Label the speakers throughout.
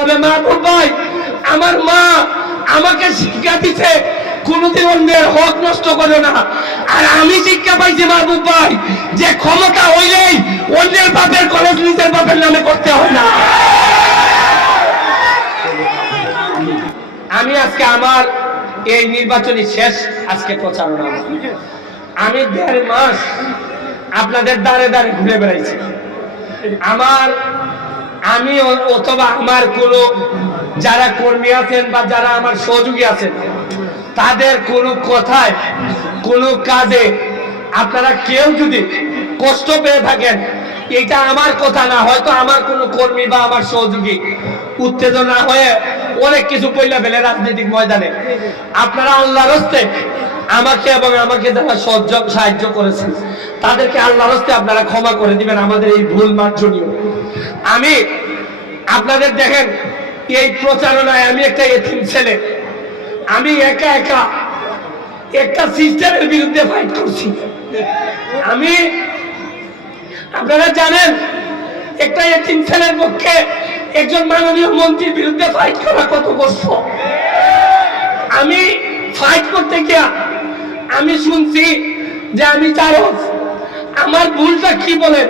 Speaker 1: তবে মাহবুব ভাই আমার মা আমাকে শিক্ষা দিছে হক নষ্ট না। আর আমি শিক্ষা পাইছি মাহবুব ভাই যে ক্ষমতা হইলেই অন্যের বাপের নিজের বাপের নামে করতে হয় না। আমি আজকে আমার এই নির্বাচনী শেষ আজকে প্রচারণা আমি দেড় মাস আপনাদের দাঁড়ে দাঁড়ে ঘুরে বেড়াইছি। আমার আমি অথবা আমার কোনো, যারা কর্মী আছেন বা যারা আমার সহযোগী আছেন, তাদের কোনো কথায়, কোনো কাজে আপনারা কেউ যদি কষ্ট পেয়ে থাকেন, এটা আমার কথা না, হয়তো আমার কোনো কর্মী বা আমার সহযোগী উত্তেজনা হয়ে অনেক কিছু পইলা ফেলে রাজনৈতিক ময়দানে। আপনারা আল্লাহর হস্তে আমাকে এবং আমাকে যারা সহযোগ সাহায্য করেছেন, তাদেরকে আল্লাহর হস্তে আপনারা ক্ষমা করে দিবেন, আমাদের এই ভুল মার্জনীয়। আমি, আপনাদের দেখেন, এই প্রচারণায় আমি একটা এতিম ছেলে। আমি একা একা একটা সিস্টেমের বিরুদ্ধে ফাইট করছি। আমি, আপনারা জানেন, একটা এতিম ছেলের পক্ষে একজন মাননীয় মন্ত্রীর বিরুদ্ধে ফাইট করা কত কষ্ট। আমি ফাইট করতে গিয়া আমি শুনছি যে আমি চালক আমার ভুলটা কি বলে?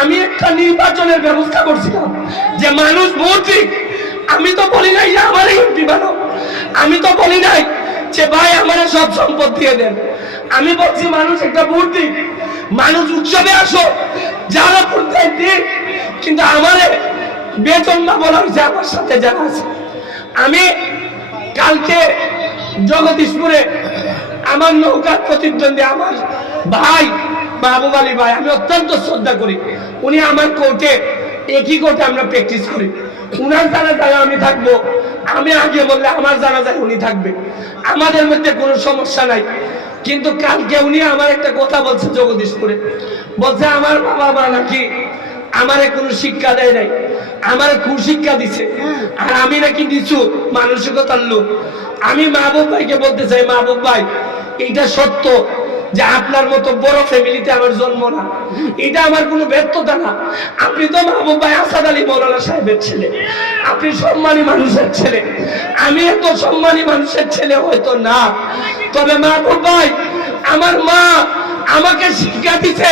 Speaker 1: আমি একটা নির্বাচনের ব্যবস্থা করছিলাম। যে মানুষ ভোট আমি তো বলি নাই যে আমার এমপি বানাও আমি তো বলি নাই যে ভাই আমার সব সম্পদ দিয়ে দেন। আমি বলছি, মানুষ একটা ভোট দিক। মানুষ উৎসবে আসো। যারা ভোট দেয়, দিক। কিন্তু আমারে বেতন না বলা হয়েছে আমার সাথে যারা আছে। আমি কালকে জগদীশপুরে আমার নৌকার প্রতিদ্বন্দ্বী আমার ভাই মাহবুব আলী ভাই, আমি অত্যন্ত শ্রদ্ধা করি। উনি আমার কোর্টে একই কোর্টে আমরা প্র্যাকটিস করি। উনার জানা যায় আমি থাকব। আমি আগে বললে আমার জানা যায় উনি থাকবে। আমাদের মধ্যে কোনো সমস্যা নাই। কিন্তু কালকে উনি আমার একটা কথা বলছে জগদীশপুরে। বলছে, আমার বাবা মা নাকি আমারে কোনো শিক্ষা দেয় নাই। আমারে কুশিক্ষা দিছে। আর আমি নাকি দিছু মানসিকতার লোক। আমি মাহবুব ভাইকে বলতে চাই, মাহবুব ভাই এটা সত্য। যে আপনার মতো বড় ফ্যামিলিতে আমার জন্ম না। এটা আমার কোনো ব্যর্থতা না। আপনি তো মাহবুব ভাই আসাদ আলী মৌলানা সাহেবের ছেলে। আপনি সম্মানী মানুষের ছেলে। আমি এত সম্মানী মানুষের ছেলে হয়তো না। তবে মাহবুব ভাই, আমার মা আমাকে শিক্ষা দিছে,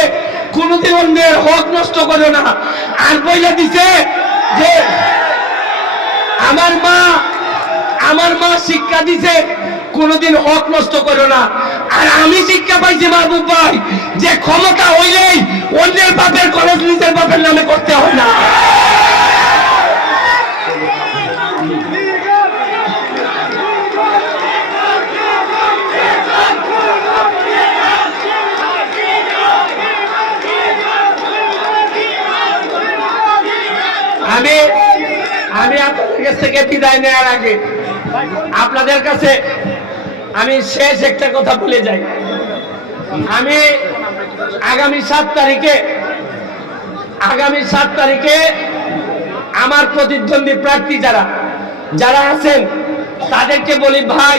Speaker 1: কোনোদিন অন্যের হক নষ্ট করো না। আর বইলা দিছে যে আমার মা আমার মা শিক্ষা দিছে, কোনোদিন হক নষ্ট করো না। আর আমি শিক্ষা পাইছি মাহবুব ভাই, যে ক্ষমতা হইলেই অন্যের বাপের কলেজ নিজের বাপের নামে করতে হয় না। আমি আমি আপনাদের কাছ থেকে বিদায় নেওয়ার আগে আপনাদের কাছে আমি শেষ একটা কথা বলে যাই। আমি আগামী সাত তারিখে, আগামী সাত তারিখে আমার প্রতিদ্বন্দ্বী প্রার্থী যারা যারা আছেন, তাদেরকে বলি ভাই